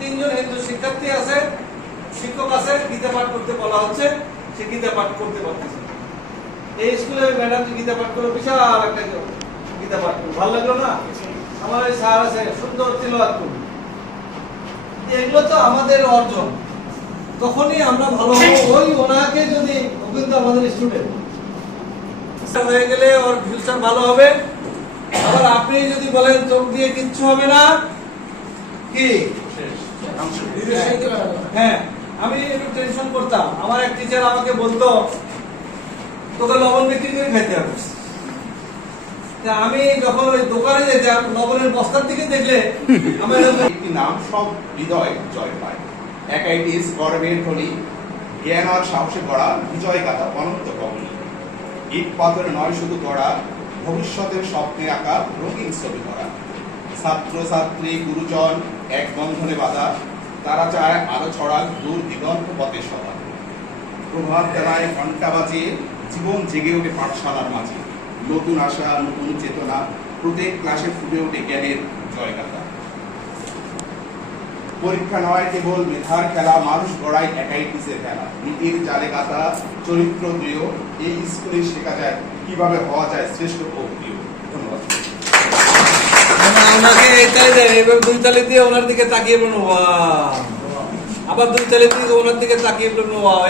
তিনজন হিন্দু শিক্ষার্থী আছে, শিক্ষক আছে, গীতা পাঠ করতে বলা হচ্ছে, সে গীতা পাঠ করতে পারতেছে। এই স্কুলে ম্যাডাম গীতা পাঠ করলো, বিশাল একটা গীতা পাঠ করলো, ভালো লাগলো না? আমার ওই স্যার আছে, সুন্দর তিলাওয়াত করলো। এগুলো তো আমাদের অর্জন, তখনই আমরা ভালো হবো। ওই ওনাকে যদি কিন্তু আমাদের স্টুডেন্ট হয়ে গেলে ওর ফিউচার ভালো হবে। আবার আপনি যদি বলেন চোখ দিয়ে কিচ্ছু হবে না, কি হ্যাঁ, আমি একটু টেনশন করতাম। আমার এক টিচার আমাকে বলতো তোকে লবণ বিক্রি করে খাইতে হবে। আমি যখন ওই দোকানে যেতাম, লবণের বস্তার দিকে দেখলে আমার একটি নাম সব হৃদয় জয় পায়। একাইটিস গর্বের ধ্বনি, জ্ঞান আর সাহসে গড়া বিজয় গাথা অনন্ত কবনী। ইট পাথর নয় শুধু গড়া, ভবিষ্যতের স্বপ্নে আঁকা রঙিন ছবি করা। ছাত্র ছাত্রী গুরুজন এক বন্ধনে বাঁধা, তারা চায় আলো ছড়াক দূর দিগন্ত পথে সভা। প্রভাত বেলায় ঘণ্টা বাজে, জীবন জেগে ওঠে পাঠশালার মাঝে। নতুন আশা, নতুন চেতনা, প্রত্যেক ক্লাসে ফুটে ওঠে জ্ঞানের জয়গাথা। পরীক্ষা নয় কেবল মেধার খেলা, মানুষ গড়ায় একাইটিসের খেলা। নীতির জালে গাথা, চরিত্র দৃঢ়, এই স্কুলে শেখা যায় কিভাবে হওয়া যায় শ্রেষ্ঠ ও প্রিয়। ধন্যবাদ। ওনাকে এটাই দেয়, এবার দুই তালি দিয়ে ওনার দিকে তাকিয়ে বলুন ওয়াও, আবার দুই তালি দিয়ে ওনার দিকে তাকিয়ে বলুন ওয়াও।